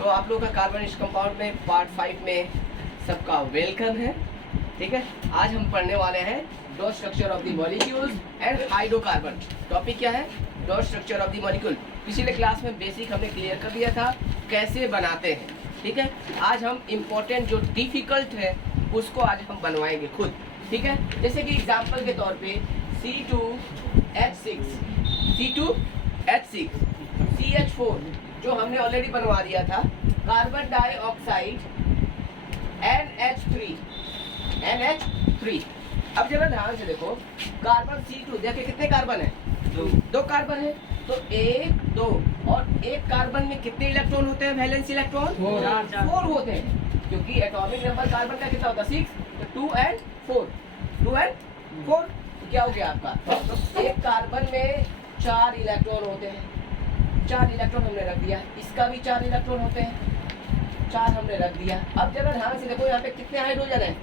तो आप लोगों का कार्बनिक कंपाउंड में पार्ट 5 में सबका वेलकम है। ठीक है, आज हम पढ़ने वाले हैं dot structure of the molecules and hydrocarbon. Topic क्या है? Dot structure of the molecule. पिछले क्लास में बेसिक हमने क्लियर कर दिया था कैसे बनाते हैं। ठीक है, आज हम इम्पोर्टेंट जो डिफिकल्ट है उसको आज हम बनवाएंगे खुद। ठीक है, जैसे कि एग्जाम्पल के तौर पे C2H6 CH4 जो हमने ऑलरेडी बनवा दिया था, कार्बन डाइऑक्साइड NH3। अब जरा ध्यान से देखो, कार्बन C2 देखिए कितने कार्बन है? दो कार्बन है। तो 1 2 और एक कार्बन में कितने इलेक्ट्रॉन होते हैं? वैलेंस इलेक्ट्रॉन 4 होते हैं, क्योंकि एटॉमिक नंबर कार्बन का कितना होता है? 6। तो 2 and 4 क्या हो गया आपका? तो एक कार्बन में 4 इलेक्ट्रॉन होते हैं। 4 इलेक्ट्रॉन हमने रख दिया। इसका भी 4 इलेक्ट्रॉन होते हैं, 4 हमने रख दिया। अब जरा ध्यान से देखो, यहाँ पे कितने हाइड्रोजन है?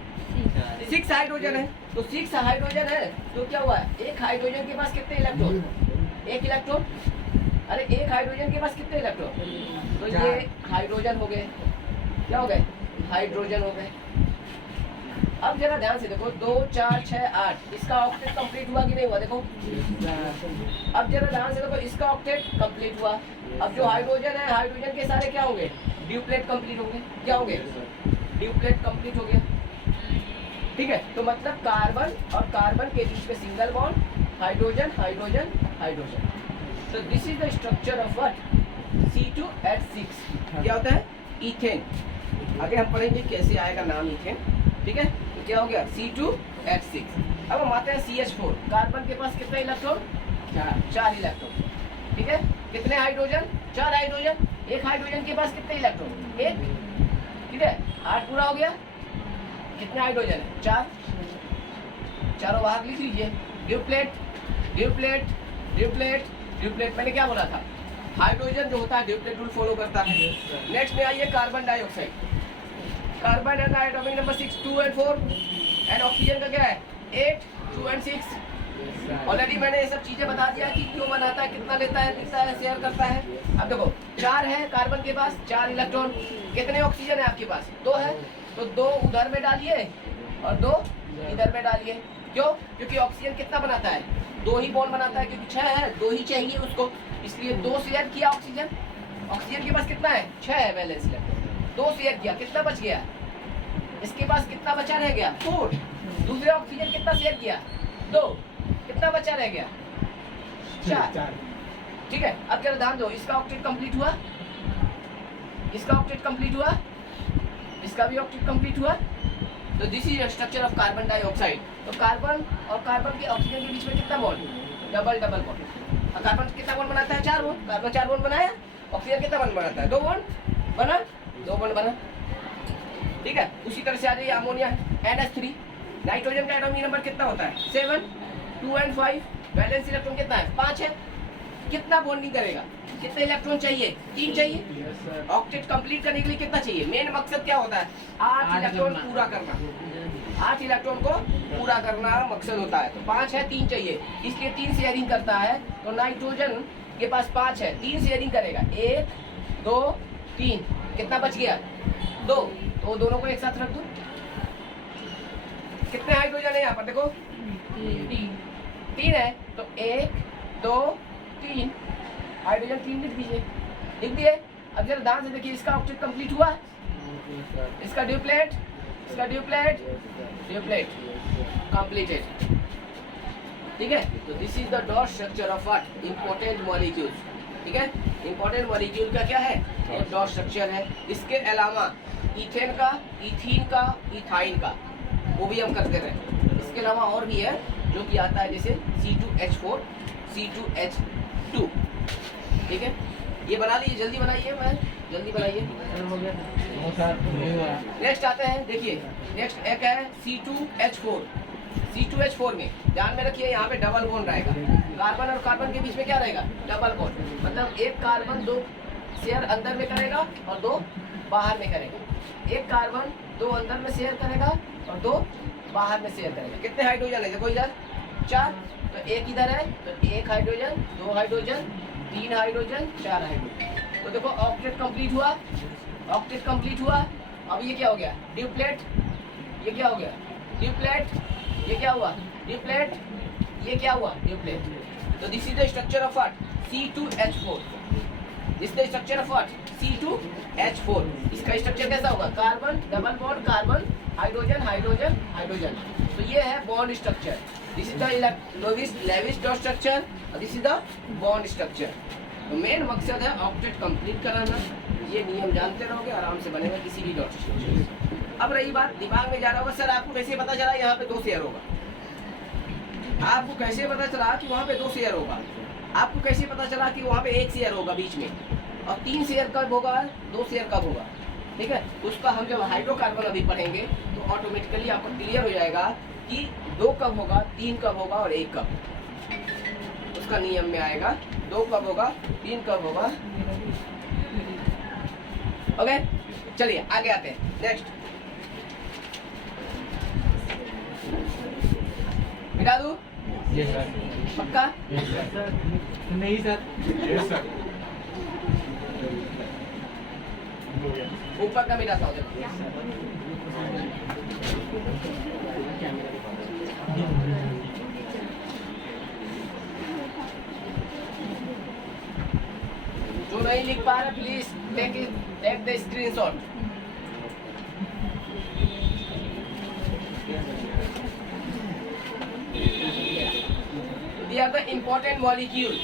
6 हाइड्रोजन है। तो 6 हाइड्रोजन है तो क्या हुआ? एक हाइड्रोजन के पास कितने इलेक्ट्रॉन? 1 इलेक्ट्रॉन। अरे एक हाइड्रोजन के पास कितने इलेक्ट्रॉन? तो ये हाइड्रोजन हो गए। क्या हो गए? हाइड्रोजन हो गए। अब जरा ध्यान से देखो, 2 4 6 8 इसका ऑक्टेट कंप्लीट हुआ कि नहीं हुआ? देखो, अब जरा ध्यान से देखो, इसका ऑक्टेट कंप्लीट हुआ। अब जो हाइड्रोजन है, हाइड्रोजन के सारे क्या होंगे? ड्यूप्लेट कंप्लीट होंगे। क्या होंगे? ड्यूप्लेट कंप्लीट हो गया। ठीक है, तो मतलब कार्बन और कार्बन के बीच में single bond, hydrogen hydrogen hydrogen. तो this is the structure of what? C2H6। क्या होता है? इथेन। आगे हम पढ़ेंगे कैसे आएगा नाम इथेन। ठीक है, तो क्या हो गया? C2H6। अब हम आते हैं CH4। कार्बन के पास कितने इलेक्ट्रॉन? 4 इलेक्ट्रॉन। ठीक है, कितने हाइड्रोजन? 4 हाइड्रोजन। एक हाइड्रोजन के पास कितने इलेक्ट्रॉन? 1। ठीक है, 8 पूरा हो गया। कितने हाइड्रोजन है? 4। चारों बाहर लिख लीजिए। Duplet duplet duplet duplet. मैंने क्या बोला था? हाइड्रोजन जो होता है ड्यूप्लेट रूल फॉलो करता है। नेक्स्ट में आइए कार्बन डाइऑक्साइड। कार्बन है atomic number 6 2 and 4 and oxygen का क्या है? 8 2 and 6। ऑलरेडी मैंने ये सब चीजें बता दिया कि क्यों बनाता है, कितना लेता है, लिखता है, शेयर करता है। अब देखो, 4 है कार्बन के पास, 4 इलेक्ट्रॉन। कितने ऑक्सीजन है आपके पास? 2 है। तो 2 उधर में डालिए और 2 इधर में डालिए। क्यों? क्योंकि ऑक्सीजन कितना बनाता है? 2 ही बॉन्ड बनाता है, क्योंकि 6 है, 2 ही चाहिए उसको, इसलिए 2 शेयर किया ऑक्सीजन। ऑक्सीजन के पास कितना है? 6 है वैलेंस इलेक्ट्रॉन। 2 शेयर किया, कितना बच गया? इसके पास कितना बचा रह गया? 4। दूसरे ऑक्सीजन कितना शेयर किया? 2। कितना बचा रह गया? 4। ठीक है, अब क्या ध्यान दो, इसका ऑक्टेट कंप्लीट हुआ, इसका ऑक्टेट कंप्लीट हुआ, इसका भी ऑक्टेट कंप्लीट हुआ। तो this is structure of carbon dioxide. तो कार्बन और कार्बन के ऑक्सीजन के बीच में कितना बॉन्ड? Double bond. और कार्बन कितना बॉन्ड बनाता है? 4 बॉन्ड। कार्बन 4 बॉन्ड बनाया। ऑक्सीजन कितना बॉन्ड बनाता है? 2 बॉन्ड बना। 2 बॉन्ड बना। ठीक है, उसी तरह से आ जाइए अमोनिया NH3। नाइट्रोजन का एटॉमिक नंबर कितना होता है? 7 2 and 5। वैलेंस इलेक्ट्रॉन कितना है? 5 है। कितना बॉन्डिंग करेगा? कितने इलेक्ट्रॉन चाहिए? 3 चाहिए। ऑक्टेट कंप्लीट करने के लिए कितना चाहिए? मेन मकसद क्या होता है? 8 इलेक्ट्रॉन पूरा करना। 8 इलेक्ट्रॉन को पूरा करना मकसद होता है। तो 5 है, 3 चाहिए, इसलिए 3 शेयरिंग करता है। तो नाइट्रोजन के पास 5 है, 3 शेयरिंग करेगा। 1 2 3। कितना बच गया? 2। तो दोनों को एक साथ रख दो। कितने हाइड्रोजन है यहाँ पर? देखो 3 है। तो 1 2 3 हाइड्रोजन 3 लिख दीजिए। लिख दिए। अब जरा ध्यान से देखिए, इसका ऑक्टेट कंप्लीट हुआ, इसका ड्यूप्लेट कंप्लीटेड। ठीक है, तो this is the dot structure of what? Important molecules. ठीक है, इंपॉर्टेंट मॉलिक्यूल का क्या है? ये डॉट स्ट्रक्चर है। इसके अलावा इथेन का, इथीन का, इथाइन का वो भी हम करते रहे। इसके अलावा और भी है जो कि आता है, जैसे C2H4 C2H2। ठीक है, ये बना लीजिए, जल्दी बनाइए, मैं जल्दी बनाइए। नेक्स्ट आते हैं, देखिए नेक्स्ट एक है C2H4। C2H4 में ध्यान में रखिए, यहाँ पे डबल बॉन्ड रहेगा। कार्बन और कार्बन के बीच में क्या रहेगा? Double bond. मतलब एक कार्बन 2 शेयर अंदर में करेगा और 2 बाहर में करेगा। एक कार्बन 2 अंदर में शेयर करेगा और 2 बाहर में शेयर करेगा। कितने हाइड्रोजन है? देखो इधर 4। तो 1 इधर है, तो 1 हाइड्रोजन, 2 हाइड्रोजन, 3 हाइड्रोजन, 4 हाइड्रोजन। तो देखो ऑक्टेट कंप्लीट हुआ। ऑक्टेट कंप्लीट हुआ। अब ये क्या हो गया, ड्यूप्लेट, ये क्या हो गया ड्यूप्लेट, ये क्या हुआ ड्यूप्लेट, ये क्या हुआ ड्यूप्लेट। तो this is the structure of what, C2H4। This is the structure of what, C2H4। इसका स्ट्रक्चर कैसा होगा, carbon double bond carbon, hydrogen hydrogen hydrogen. तो ये है bond structure. This is the Lewis dot structure, this is the bond structure. तो main मकसद है octet complete कराना। ये नियम जानते रहोगे, आराम से बनेगा किसी भी डॉट स्ट्रक्चर से। अब रही बात, दिमाग में जा रहा होगा सर आपको कैसे पता चला यहाँ पे 2 शेयर होगा, आपको कैसे पता चला कि वहाँ पे 2 शेयर होगा, आपको कैसे पता चला कि वहाँ पे 1 शेयर होगा बीच में, और 3 शेयर कब होगा, 2 शेयर कब होगा। ठीक है, उसका हम जब हाइड्रोकार्बन अभी पढ़ेंगे तो ऑटोमेटिकली आपको क्लियर हो जाएगा कि 2 कब होगा, 3 कब होगा और 1 कब। उसका नियम में आएगा 2 कब होगा, 3 कब होगा। ओके, चलिए आगे आते हैं। नेक्स्ट मिटा दूं? Yes sir. पक्का? Yes sir. नहीं सर। Yes sir. ऊपर का मिटाता हूँ देखो। जो नहीं लिख पा रहे प्लीज टेक द स्क्रीनशॉट। दिया द इम्पोर्टेंट मॉलिक्यूल,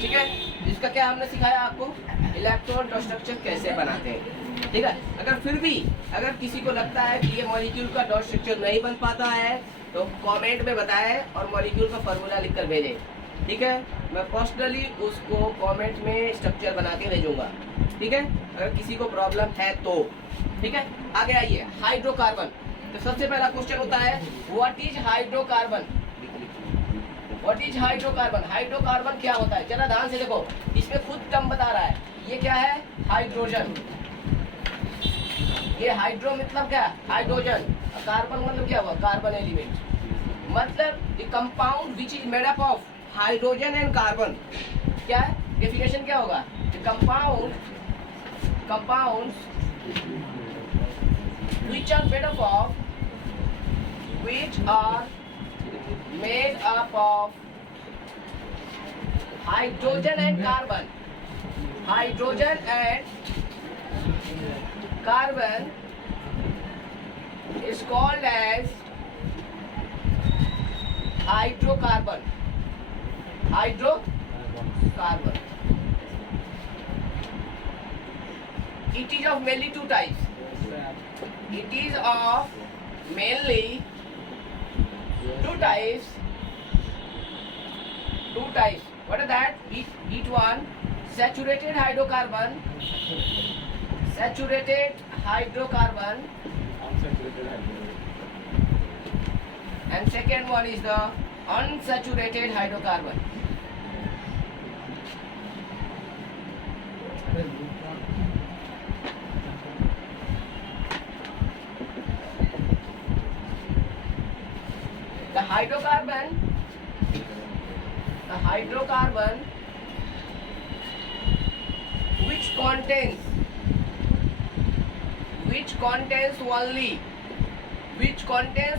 ठीक है, जिसका क्या हमने सिखाया आपको, इलेक्ट्रॉन डॉट स्ट्रक्चर कैसे बनाते हैं। ठीक है, अगर फिर भी अगर किसी को लगता है कि ये मॉलिक्यूल का डॉट स्ट्रक्चर नहीं बन पाता है तो कमेंट में बताएं और मॉलिक्यूल का फार्मूला लिखकर भेजें। ठीक है, मैं पर्सनली उसको कमेंट में स्ट्रक्चर बना के भेजूंगा। ठीक है, अगर किसी को प्रॉब्लम है तो। ठीक है, आगे आइए, हाइड्रोकार्बन। तो सबसे पहला क्वेश्चन होता है what is hydrocarbon. What is hydrocarbon, hydrocarbon क्या होता है, जरा ध्यान से देखो, इसमें खुद टर्म बता रहा है। ये क्या है, हाइड्रोजन। ये हाइड्रो मतलब क्या, हाइड्रोजन, कार्बन मतलब क्या हुआ, कार्बन एलिमेंट। मतलब the compound which is made up of hydrogen and carbon. क्या है डेफिनेशन, क्या होगा, the compounds which are made up of hydrogen and carbon. Hydrogen and carbon is called as hydrocarbon. Hydrocarbon. It is of mainly 2 types. It is of mainly 2 types. 2 types. What are that? Each one, saturated hydrocarbon. Saturated hydrocarbon. And second one is the unsaturated hydrocarbon. The hydrocarbon which contains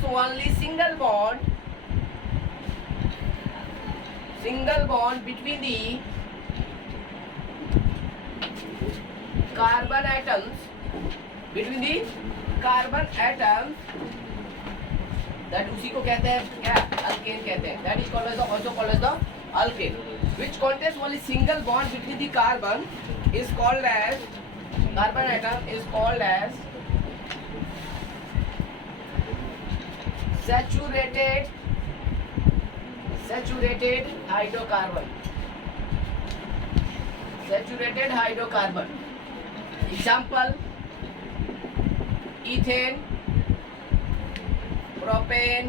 only single bond between the carbon atoms, that उसी को कहते हैं क्या, alkane कहते हैं। That is also called as the alkane. Which contains only single bond between the carbon is called as, carbon atom is called as saturated hydrocarbon. Saturated hydrocarbon. Example: ethane, propane,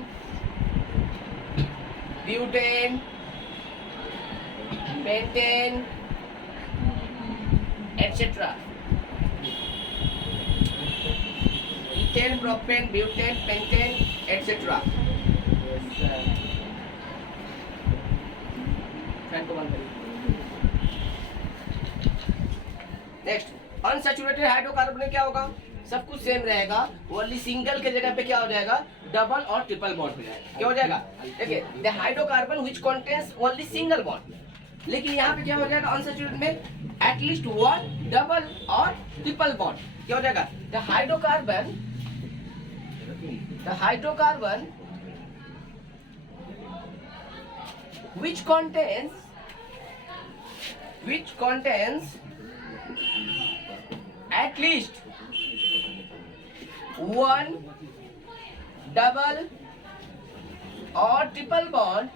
butane, pentane, etc. Ethane, propane, butane, pentane, etc. Fan को बंद करिए। Next, unsaturated hydrocarbon में क्या होगा, सब कुछ same रहेगा, only single के जगह पे क्या हो जाएगा, डबल और ट्रिपल बॉन्ड हो जाएगा। क्या हो जाएगा, देखिए the hydrocarbon which contains only single bond, लेकिन यहाँ पे क्या हो जाएगा अनसैचुरेटेड में एटलीस्ट वन डबल और ट्रिपल बॉन्ड। क्या हो जाएगा, the hydrocarbon which contains at least one double or triple bond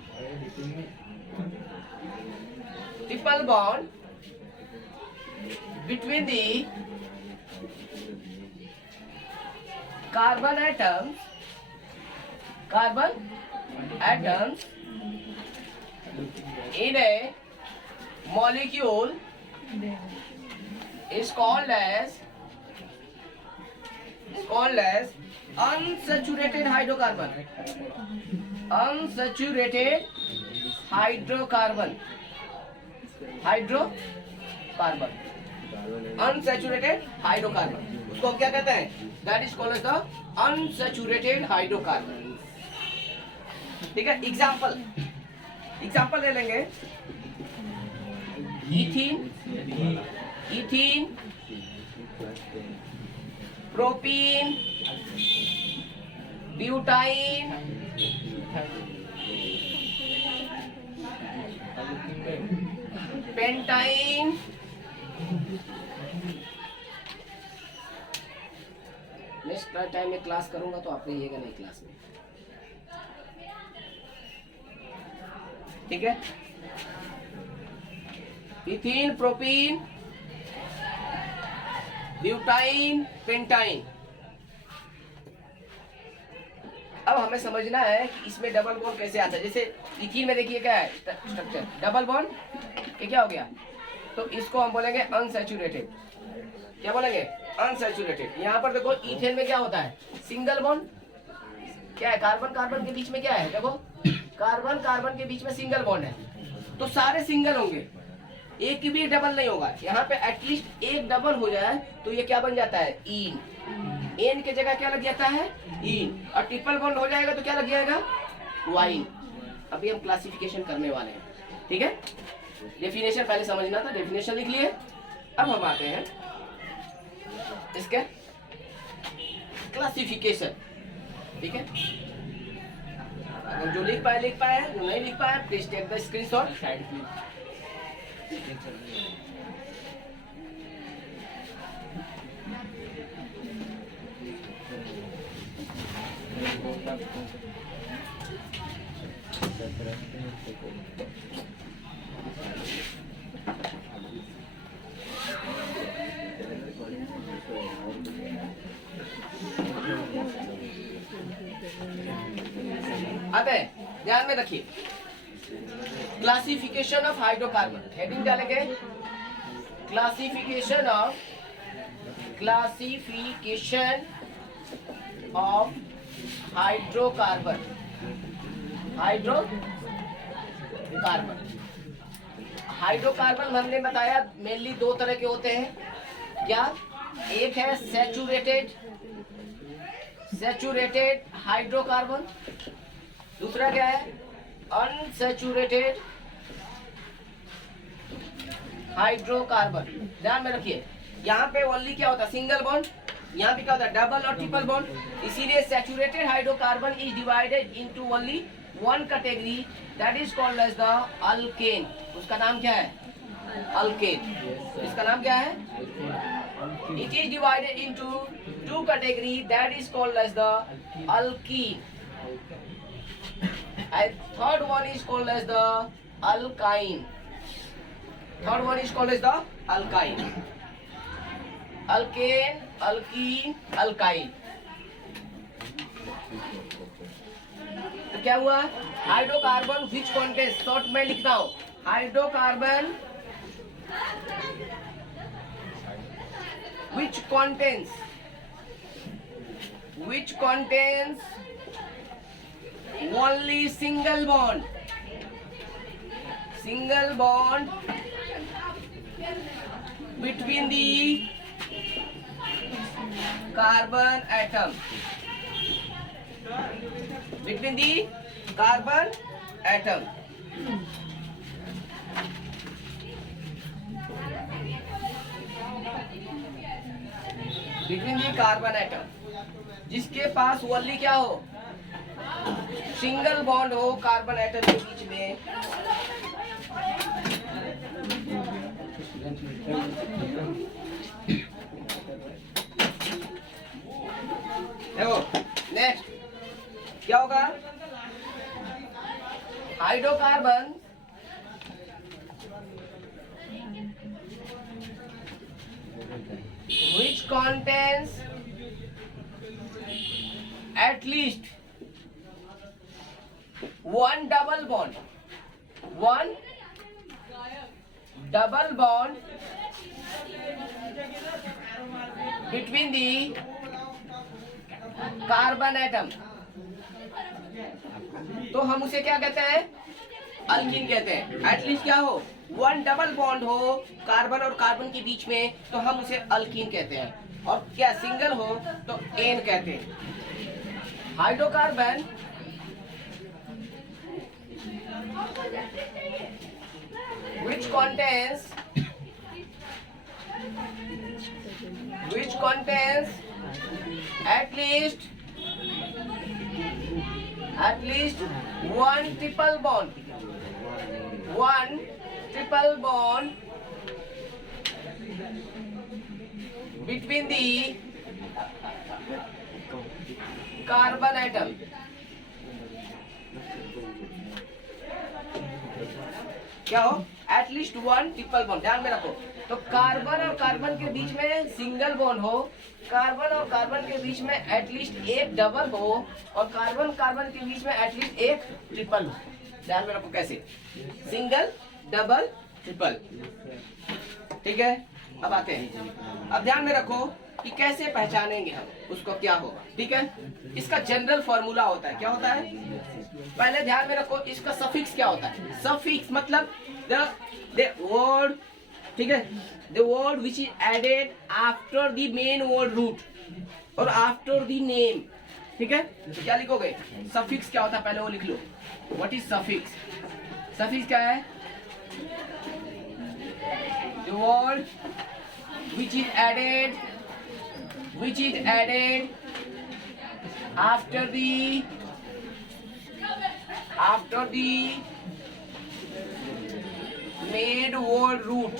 between the carbon atoms in a molecule is called as unsaturated hydrocarbon. Unsaturated hydrocarbon. Unsaturated hydrocarbon. उसको क्या कहते हैं? That is called as the unsaturated hydrocarbon. ठीक है, example ले लेंगे। Ethene, propene, butyne, pentyne, next time में class करूंगा तो आप रहिएगा नहीं क्लास में, ठीक है। Ethene, propene, butyne, pentyne. अब हमें समझना है कि इसमें डबल बॉन्ड कैसे आता है। जैसे इथीन में देखिए क्या है स्ट्रक्चर, डबल बॉन्ड, ये क्या हो गया, तो इसको हम बोलेंगे अनसैचुरेटेड। क्या बोलेंगे, अनसैचुरेटेड। यहाँ पर देखो इथेन में क्या होता है, सिंगल बॉन्ड, क्या है, कार्बन कार्बन के बीच में क्या है, देखो कार्बन कार्बन के बीच में सिंगल बॉन्ड है, तो सारे सिंगल होंगे, एक भी डबल नहीं होगा। यहाँ पे एटलीस्ट एक डबल हो जाए तो ये क्या बन जाता है, इन। एन के जगह क्या लग जाता है, इन, और ट्रिपल बॉन्ड हो जाएगा तो क्या लग जाएगा, वाइन। अभी हम क्लासिफिकेशन करने वाले हैं, ठीक है। डेफिनेशन पहले समझना था, डेफिनेशन लिख लिए। अब हम आते हैं इसके क्लासिफिकेशन, ठीक है। अगर जो लिख पाए, जो नहीं लिख पाए प्लीज टेक द स्क्रीनशॉट। आते हैं, ध्यान में रखिए, क्लासिफिकेशन ऑफ हाइड्रोकार्बन, हेडिंग डालेंगे क्लासिफिकेशन ऑफ हाइड्रोकार्बन। हाइड्रोकार्बन हमने बताया मेनली दो तरह के होते हैं, क्या, एक है सैचुरेटेड हाइड्रोकार्बन, दूसरा क्या है, अनसैचुरेटेड हाइड्रोकार्बन। ध्यान में रखिए, यहाँ पे ओनली क्या होता है, सिंगल बॉन्ड, यहाँ पे क्या होता है, डबल और ट्रिपल बॉन्ड। इसीलिए saturated hydrocarbon is divided into only one category, that is called as the alkane. उसका नाम क्या है, अल्केन। इसका नाम क्या है, it is divided into two category, that is called as the alkene, and third one is called as the alkyne. Alkane, alkene, alkyne। तो क्या हुआ, हाइड्रोकार्बन which contains, शॉर्ट में लिखता हूं, hydrocarbon which contains only single bond between the carbon atom. Between the carbon atom. Between the carbon atom. जिसके पास only क्या हो, single bond हो कार्बन एटम के बीच में, देखो नेक्स्ट क्या होगा, hydrocarbon which contains at least one double bond between the carbon atom, तो हम उसे क्या कहते हैं, अल्कीन कहते हैं। एटलीस्ट क्या हो, वन डबल बॉन्ड हो कार्बन और कार्बन के बीच में, तो हम उसे अल्कीन कहते हैं। और क्या सिंगल हो तो एन कहते हैं। Hydrocarbon which contains at least one triple bond between the carbon atom, क्या हो, एटलीस्ट वन ट्रिपल बॉन्ड। ध्यान में रखो, तो कार्बन और कार्बन के बीच में सिंगल बॉन्ड हो, कार्बन और कार्बन के बीच में एटलीस्ट एक डबल हो, और कार्बन कार्बन के बीच में एटलीस्ट एक ट्रिपल हो। ध्यान में रखो कैसे, सिंगल डबल ट्रिपल। ठीक है, अब आते हैं, अब ध्यान में रखो कि कैसे पहचानेंगे हम उसको, क्या होगा। ठीक है, इसका जनरल फॉर्मूला होता है, क्या होता है, पहले ध्यान में रखो इसका सफिक्स क्या होता है। सफिक्स मतलब द वर्ड, ठीक है, the word which is added after the main word root और आफ्टर द नेम। ठीक है, तो क्या लिखोगे, सफिक्स क्या होता है पहले वो लिख लो। व्हाट इज सफिक्स, सफिक्स क्या है, the word which is added after the made word root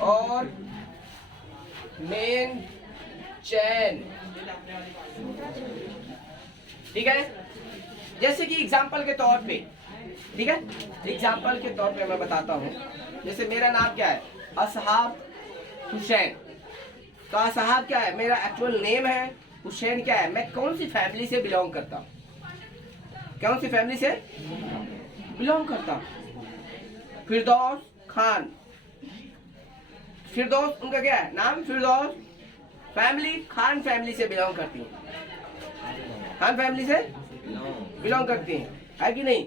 और main chain। ठीक है, जैसे कि एग्जाम्पल के तौर पे, ठीक है, एग्जाम्पल के तौर पे मैं बताता हूँ। जैसे मेरा नाम क्या है, असहाब हुसैन, तो असहाब क्या है, मेरा एक्चुअल नेम है। हुसैन क्या है, मैं कौन सी फैमिली से बिलोंग करता हूँ, कौन सी फैमिली से बिलोंग करता हूँ, फिरदौस खान। फिरदौस उनका क्या है नाम, फिरदौस, फैमिली खान फैमिली से बिलोंग करती हूँ, खान फैमिली से बिलोंग करती हैं, है कि नहीं।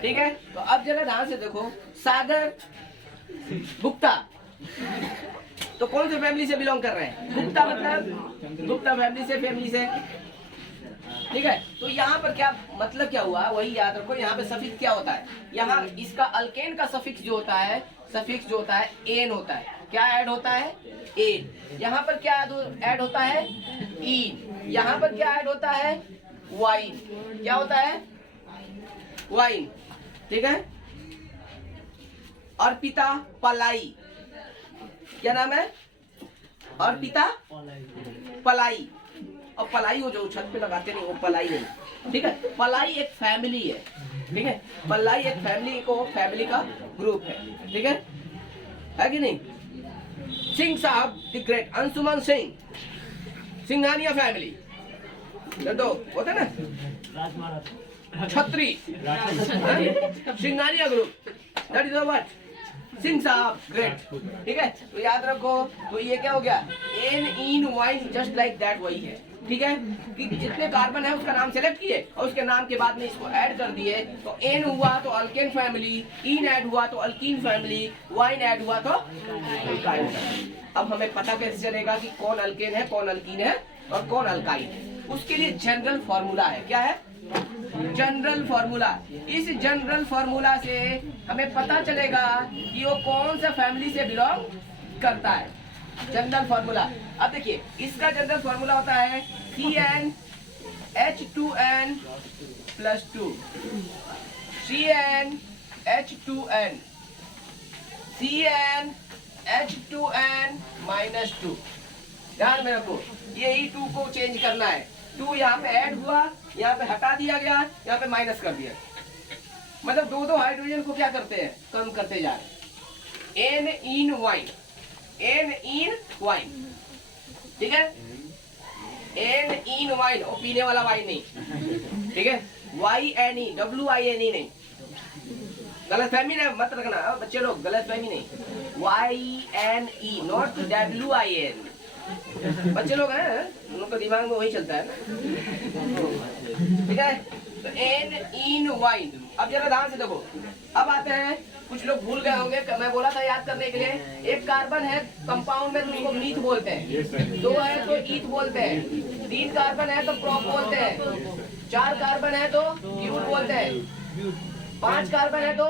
ठीक है, तो अब जरा ध्यान से देखो, सागर गुप्ता, तो कौन से फैमिली से बिलोंग कर रहे हैं, गुप्ता मतलब गुप्ता फैमिली से। ठीक है, तो यहाँ पर क्या मतलब क्या हुआ, वही याद रखो। यहाँ पे सफिक्स क्या होता है, यहाँ इसका अल्केन का सफिक्स जो होता है, सफिक्स जो होता है एन होता है। क्या ऐड होता है, एन। यहाँ पर क्या ऐड होता है, इन। यहाँ पर क्या ऐड होता है, वाइन। क्या होता है, वाइन। ठीक है, अर्पिता पलाई, क्या नाम है, अर्पिता पलाई। और पलाई वो जो छत पे लगाते नहीं, वो पलाई नहीं। ठीक है, पलाई एक फैमिली है। ठीक है, पलाई एक फैमिली का ग्रुप है। ठीक है कि नहीं। सिंह साहब the great, Anshuman Singh, Singhania family, तो होता है ना, छत्री, Singhania group, that is what Singh साहब, ग्रेट। ठीक है, तो याद रखो, तो ये क्या हो गया, एन इन वाइन जस्ट लाइक दैट, वही है। ठीक है, कि जितने कार्बन है उसका नाम सेलेक्ट किए और उसके नाम के बाद में इसको ऐड कर दिए, तो एन हुआ तो अल्केन फैमिली, इन ऐड हुआ तो अल्कीन फैमिली, वाइन ऐड हुआ तो अल्काइन फैमिली। अब हमें पता कैसे चलेगा कि कौन अल्केन है, कौन अल्कीन है और कौन अल्काइन है? उसके लिए जनरल फॉर्मूला है। क्या है? General formula. इस जनरल फॉर्मूला से हमें पता चलेगा कि वो कौन सा फैमिली से बिलोंग करता है। जनरल फॉर्मूला, अब देखिए इसका जनरल फॉर्मूला होता है CnH2n + 2, CnH2n, CnH2n - 2। ध्यान में रखो, यही 2 को चेंज करना है। 2 यहाँ पे ऐड हुआ, यहाँ पे हटा दिया गया, यहाँ पे माइनस कर दिया, मतलब दो हाइड्रोजन को क्या करते हैं, कम करते जा रहे हैं। एन इन वाइन, एन इन वाइन, ठीक है, एन इन वाइन, और पीने वाला वाइन नहीं, ठीक है, YNE, WINE नहीं, गलत फहमी ना मत रखना बच्चे लोग, गलत फहमी नहीं, YNE नॉट WIN। बच्चे लोग हैं, उनका दिमाग में वही चलता है ना, ठीक है। तो एन इन वाइन, अब जरा ध्यान से देखो, अब आते हैं, कुछ लोग भूल गए होंगे, मैं बोला था याद करने के लिए, एक कार्बन है कंपाउंड में तो उसको मीथ बोलते हैं, 2 है तो ईथ बोलते हैं, 3 कार्बन है तो प्रोप बोलते हैं, 4 कार्बन है तो ब्यूट बोलते हैं, 5 कार्बन है तो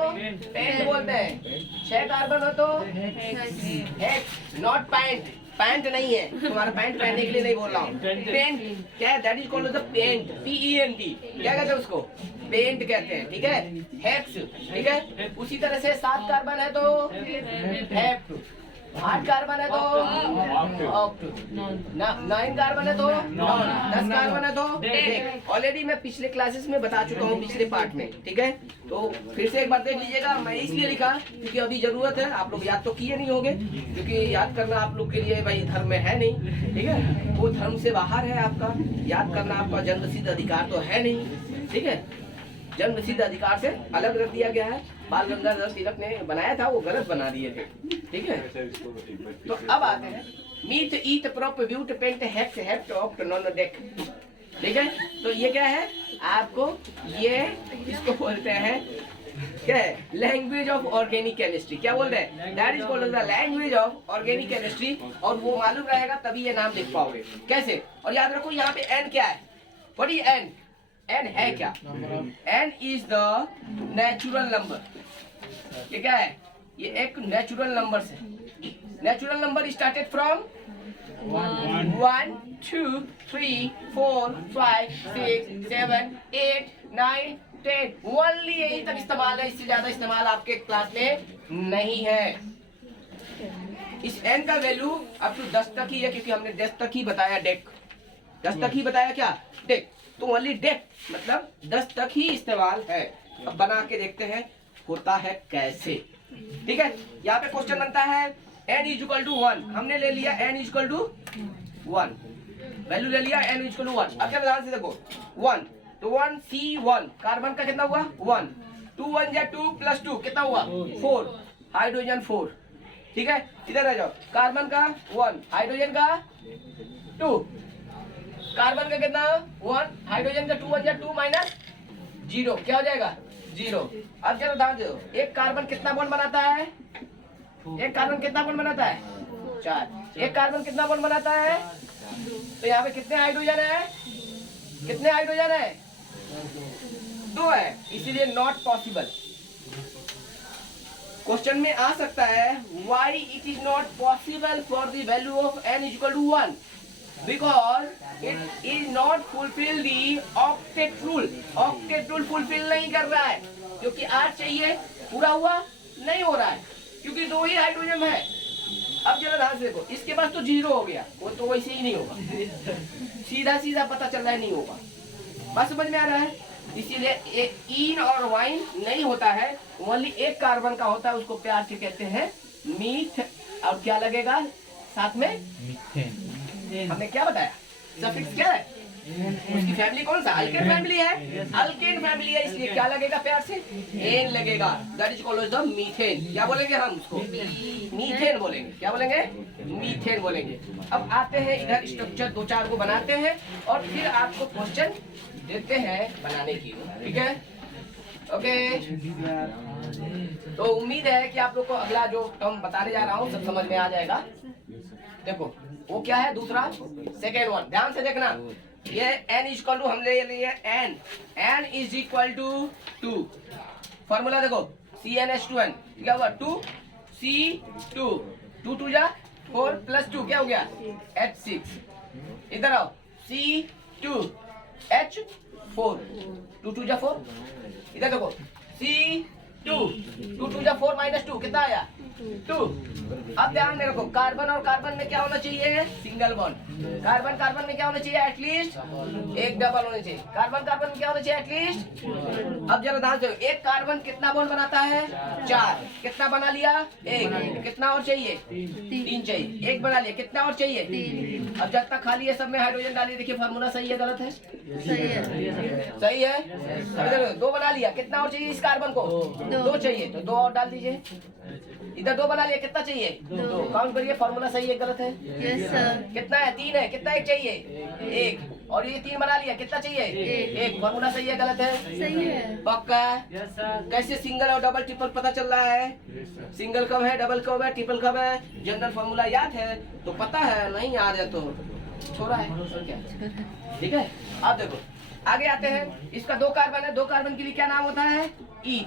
पेंट बोलते हैं, 6 कार्बन हो तो हेक्स, नॉट पैंट। पैंट नहीं है, तुम्हारा पैंट पहनने के लिए नहीं बोल रहा हूँ, पेंट क्या है, that is called the pent, PENT, क्या कहते हैं उसको, पेंट कहते हैं, ठीक है, हेक्स, ठीक है। उसी तरह से 7 कार्बन है तो हेप्ट, 8 कार्बन है तो ऑक्ट, 9 कार्बन है तो नॉन, 10 कार्बन है तो डेक। ऑलरेडी मैं पिछले क्लासेस में बता चुका हूँ, पिछले पार्ट में, ठीक है, तो फिर से एक बार देख लीजिएगा। मैं इसलिए लिखा क्योंकि अभी जरूरत है, आप लोग याद तो किए नहीं होंगे, क्योंकि याद करना आप लोग के लिए भाई धर्म में है नहीं, ठीक है, वो धर्म से बाहर है आपका, याद करना आपका जन्मसिद्ध अधिकार तो है नहीं, ठीक है, जन्मसिद्ध अधिकार से अलग रख दिया गया है। बाल गंगाधर तिलक ने बनाया था, वो गलत बना दिए थे, ठीक है। तो अब आते हैं meth, eth, prop, but, pent, hex, hept, oct, non, dec, ठीक है। तो ये क्या है आपको, ये इसको बोलते हैं क्या है, लैंग्वेज ऑफ ऑर्गेनिक केमिस्ट्री। क्या बोल रहे हैं, that is called the language of organic chemistry, और वो मालूम रहेगा तभी ये नाम लिख पाओगे। कैसे, और याद रखो यहाँ पे एन क्या है, व्हाट इज एन, एन है क्या, n is the natural number. ये क्या है, ये एक नेचुरल नंबर है, natural number started from 1 2 3 4 5 6 7 8 9 10, only यही तक इस्तेमाल है, इससे ज्यादा इस्तेमाल आपके क्लास में नहीं है। इस n का वैल्यू अप टू 10 तक ही है, क्योंकि हमने 10 तक ही बताया डेक, 10 तक ही बताया क्या, डेक, तो ओनली डेक मतलब 10 तक ही इस्तेमाल है। अब बना के देखते हैं होता है कैसे, ठीक है। यहाँ पे क्वेश्चन बनता है n = 1, हमने ले लिया n = 1, वैल्यू ले लिया n = 1। अब क्या ध्यान से देखो, 1 तो 1 C1 कार्बन का कितना हुआ 1, 2 1 या 2 + 2 कितना हुआ 4, हाइड्रोजन 4, ठीक है। इधर आ जाओ, कार्बन का 1, हाइड्रोजन का 2, कार्बन का कितना 1, हाइड्रोजन का 2 1 या 2 - 0, क्या हो जाएगा 0। अब चलो ध्यान दो, एक कार्बन कितना बॉन्ड बनाता है, एक कार्बन कितना बॉन्ड बनाता है 4, एक कार्बन कितना बॉन्ड बनाता है, तो यहाँ पे कितने हाइड्रोजन है, कितने हाइड्रोजन है 2 है, इसीलिए नॉट पॉसिबल। क्वेश्चन में आ सकता है why it is not possible for the value of n = 1, because it is not fulfil the octet rule. Octet rule fulfil नहीं कर रहा है, क्योंकि 8 चाहिए, पूरा हुआ नहीं हो रहा है, क्योंकि 2 ही हाइड्रोजन है। अब जरा ध्यान से देखो, इसके पास तो 0 हो गया, वो तो वैसे ही नहीं होगा, सीधा सीधा पता चल रहा है नहीं होगा, बात समझ में आ रहा है। इसीलिए इन और वाइन नहीं होता है, ओनली एक कार्बन का होता है, उसको प्यार से कहते हैं मीथ। और क्या लगेगा साथ में, मीथेन, हमने क्या बताया, सफिक्स क्या है उसकी फैमिली कौन सा? अल्केन फैमिली है, अल्केन फैमिली है, इसलिए क्या लगेगा प्यार से? एन लगेगा। That is called the methane. क्या बोलेंगे हम उसको? मीथेन बोलेंगे। क्या बोलेंगे? मीथेन बोलेंगे। अब आते हैं इधर, स्ट्रक्चर दो चार को बनाते हैं और फिर आपको क्वेश्चन देते हैं बनाने की। ठीक है, ओके। तो उम्मीद है कि आप लोग को अगला जो टर्म बताने जा रहा हूँ सब समझ में आ जाएगा। देखो वो क्या है दूसरा, सेकेंड वन, ध्यान से देखना। ये n इज इक्वल टू, हम ले लिए n is equal to 2। Formula देखो, CnH2n क्या हुआ? 2C2, 2 2 जा 4 प्लस 2 क्या हो गया? H6। इधर आओ, C2H4, 2 2 जा 4। इधर देखो, C2, 2 2 जा 4 माइनस 2 कितना आया? 2। अब ध्यान में रखो, कार्बन और कार्बन में क्या होना चाहिए? Single bond. कार्बन कार्बन में क्या होना चाहिए? एटलीस्ट एक डबल होना चाहिए। कार्बन कार्बन में क्या होना चाहिए? एटलीस्ट। अब जरा ध्यान से, एक कार्बन कितना बॉन्ड बनाता है? 4। कितना बना लिया? 1। कितना और चाहिए? 3 चाहिए। 1 बना लिया, कितना और चाहिए? 3। अब जब तक खाली है सब में हाइड्रोजन डालिए। देखिए फार्मूला सही है गलत है? सही है। इधर 2 बना लिया, कितना और चाहिए इस कार्बन को? 2 चाहिए, तो 2 और डाल दीजिए। इधर 2 बना लिया, कितना चाहिए? 2। काउंट करिए, फार्मूला सही है गलत है? Yes sir. कितना है? 3 है, कितना 1 चाहिए? 1। और ये 3 बना लिया, कितना चाहिए? 1। फार्मूला सही है गलत है? सही है। पक्का है? कैसे सिंगल और डबल ट्रिपल पता चल रहा है? सिंगल कब है, डबल कब है, ट्रिपल कब है? जनरल फार्मूला याद है तो पता है, नहीं याद है तो छोड़ा है। क्या ठीक है। अब देखो आगे आते हैं, इसका 2 कार्बन है, 2 कार्बन के लिए क्या नाम होता है? ईथ।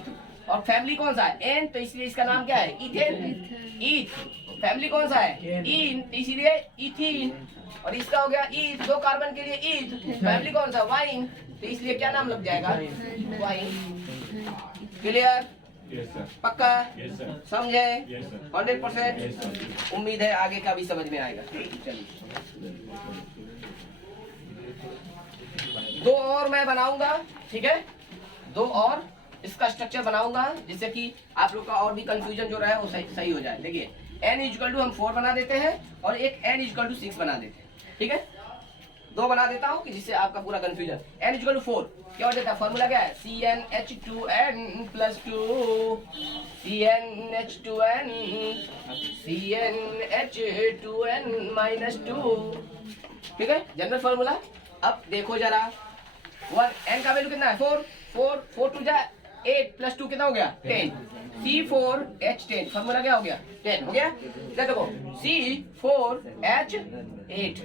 और फैमिली कौन सा है? एन, तो इसलिए इसका नाम क्या है? इथेन। ईथ। फैमिली कौन सा है? इन, इसीलिए इथीन। और इसका हो गया ईथ, 2 कार्बन के लिए ईथ। फैमिली कौन सा? वाइन, तो इसलिए क्या नाम लग जाएगा? वाइन। क्लियर? पक्का? समझे? 100%। उम्मीद है आगे का भी समझ में आएगा। चलिए 2 और मैं बनाऊंगा, ठीक है? 2 और इसका स्ट्रक्चर बनाऊंगा जिससे कि आप लोग का और भी कंफ्यूजन जो रहा है वो सही हो जाए। देखिए n इक्वल टू हम 4 बना देते हैं और एक n इक्वल टू 6 बना देते हैं। ठीक है, 2 बना देता हूँ कि जिससे आपका पूरा कंफ्यूजन। n इक्वल टू 4 क्या हो जाता है? फॉर्मूला क्या है? CnH2n plus 2, CnH2n, CnH2n minus 2। ठीक है, जनरल फॉर्मूला। अब देखो जरा, n का वैल्यू कितना है? 4 4 2 जा 8 प्लस 2 कितना हो गया? 10। C4H10 फॉर्मूला क्या हो गया? 10 हो गया। देखो C4H8,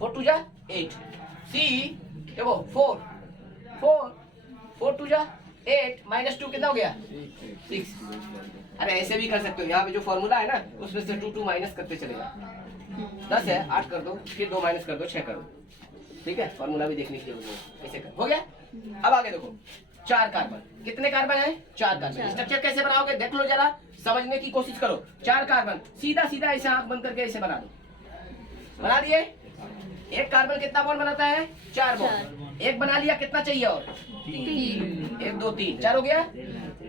4 2 जा 8। C देखो 4 2 जा 8 माइनस 2 कितना हो गया? 6। अरे ऐसे भी कर सकते हो, यहाँ पे जो फॉर्मूला है ना उसमें से 2 माइनस करते चलेगा। 10 है, 8 कर दो, फिर 2 माइनस कर दो, 6 करो। ठीक है, फॉर्मूला भी देखने के लिए ऐसे कर। हो गया। अब आगे देखो, 4 कार्बन। कितने कार्बन है? 4 कार्बन। स्ट्रक्चर कैसे बनाओगे देख लो जरा, समझने की कोशिश करो। 4 कार्बन सीधा सीधा ऐसे आंख बंद करके ऐसे बना दो। बना दिए? एक कार्बन कितना बॉन्ड बनाता है? 4 बॉन्ड। 1 बना लिया, कितना चाहिए और? 3। 1 2 3 4 हो गया।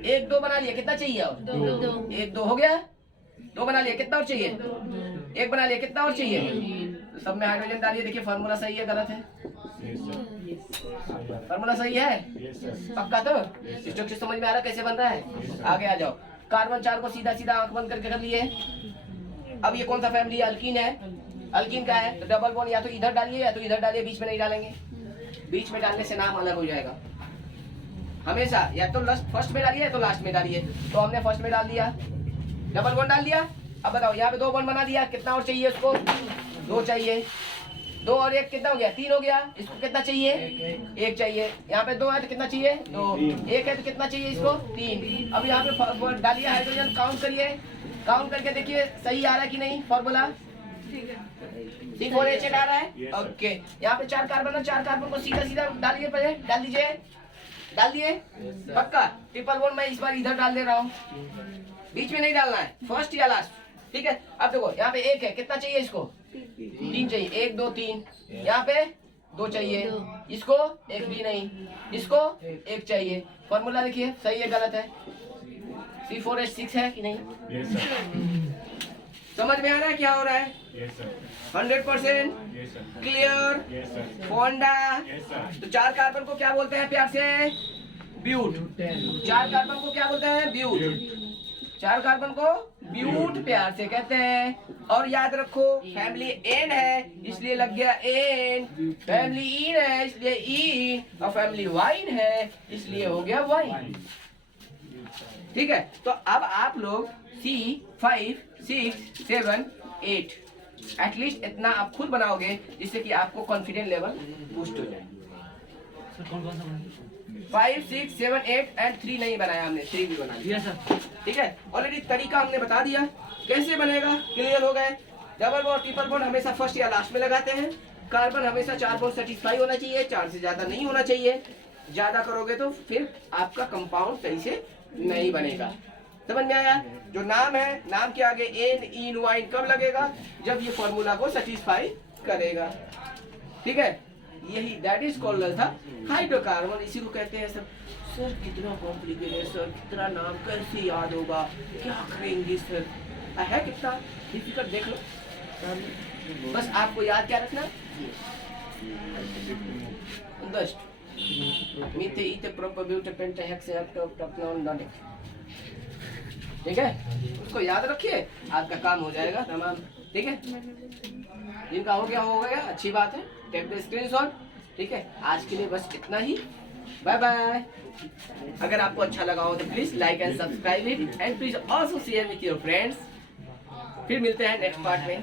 1 2 बना लिया, कितना चाहिए और? 2। 1 2 हो गया। 2 बना लिया, कितना और चाहिए? 1 बना लिया, कितना और चाहिए? सब में हाइड्रोजन डालिए। देखिए फार्मूला सही है गलत है? फार्मूला सही है? पक्का? तो स्ट्रक्चर समझ में आ रहा है कैसे बन रहा है? आगे आ जाओ। कार्बन 4 को सीधा सीधा आंख बंद करके कर लिए। अब ये कौन सा फैमिली है? अल्कीन है। अल्कीन का है तो डबल बॉन्ड या तो इधर डालिए या तो इधर डालिए, बीच में नहीं डालेंगे। बीच में डालने से नाम अलग हो जाएगा हमेशा। या तो फर्स्ट में डालिए या तो लास्ट में डालिए। तो हमने फर्स्ट में डाल दिया, डबल बॉन्ड डाल दिया। अब बताओ यहाँ पे 2 बॉन्ड बना दिया, कितना और चाहिए उसको? 2 चाहिए। 2 और 1 कितना हो गया? 3 हो गया। इसको कितना चाहिए? 1 चाहिए। यहाँ पे 2 है तो कितना चाहिए? 2। 1 है तो कितना चाहिए इसको? 3। अब यहाँ पे डालिए हाइड्रोजन, काउंट करिए। काउंट करके देखिए सही आ रहा है कि नहीं फॉर्मूला? C4H8 आ रहा है? ओके। यहाँ पे 4 कार्बन है, 4 कार्बन को सीधा सीधा डालिए, पहले डाल दीजिए। डाल दिए? पक्का? ट्रिपल बॉन्ड मैं इस बार इधर डाल दे रहा हूँ, बीच में नहीं डालना है, फर्स्ट या लास्ट। ठीक है। अब देखो यहाँ पे 1 है, कितना चाहिए इसको? 3 चाहिए। 1 2 3। यहाँ पे 2 चाहिए। इसको 1 भी नहीं, इसको 1 चाहिए। फॉर्मूला देखिए सही है गलत है? C4H6 है कि नहीं? Yes, sir. समझ में आ रहा है क्या हो रहा है? Yes, sir. 100%। Yes, sir. Clear? Yes, sir. Ponda. Yes, sir. तो 4 कार्बन को क्या बोलते हैं प्यार से? ब्यूट। 4 कार्बन को क्या बोलते हैं? ब्यूट। 4 कार्बन को ब्यूट प्यार से कहते हैं। और याद रखो फैमिली एन है इसलिए लग गया एन, फैमिली इन है इसलिए इन, और फैमिली वाइन है इसलिए हो गया वाइन। ठीक है, तो अब आप लोग C5, 6, 7, 8 एटलीस्ट इतना आप खुद बनाओगे जिससे कि आपको कॉन्फिडेंस लेवल बूस्ट हो जाए। 5, 6, 7, 8 एंड 3 नहीं बनाया हमने, 3 भी बना दिया सर। ठीक है, ऑलरेडी तरीका हमने बता दिया कैसे बनेगा, क्लियर हो गए। डबल बॉन्ड ट्रिपल बॉन्ड हमेशा फर्स्ट या लास्ट में लगाते हैं। कार्बन हमेशा 4 बॉन्ड सेटिस्फाई होना चाहिए, 4 से ज्यादा नहीं होना चाहिए। ज्यादा करोगे तो फिर आपका कंपाउंड सही से नहीं बनेगा। समझ में आया? जो नाम है, नाम के आगे एन, इन, वाइन कब लगेगा? जब ये फॉर्मूला को सेटिस्फाई करेगा। ठीक है, यही दैट इज कॉल्ड था हाइड्रोकार्बन। इसी को कहते हैं सर। सर कितना कॉम्प्लिकेटेड है सर, कितना नाम कैसे याद होगा, क्या करेंगे सर? है कितना डिफिकल्ट, देख लो। बस आपको याद क्या रखना, दस्ट मीथे ईथे प्रोपेब्यूटे पेंटे हेक्से हेप्टोप्टोप्टोन डॉटिक। ठीक है, उसको याद रखिए, आपका काम हो जाएगा तमाम। ठीक है, जिनका हो गया अच्छी बात है, टेक द स्क्रीनशॉट। ठीक है, आज के लिए बस इतना ही, बाय बाय। अगर आपको अच्छा लगा हो तो please like and subscribe it and please also share with your friends. फिर मिलते हैं नेक्स्ट पार्ट में।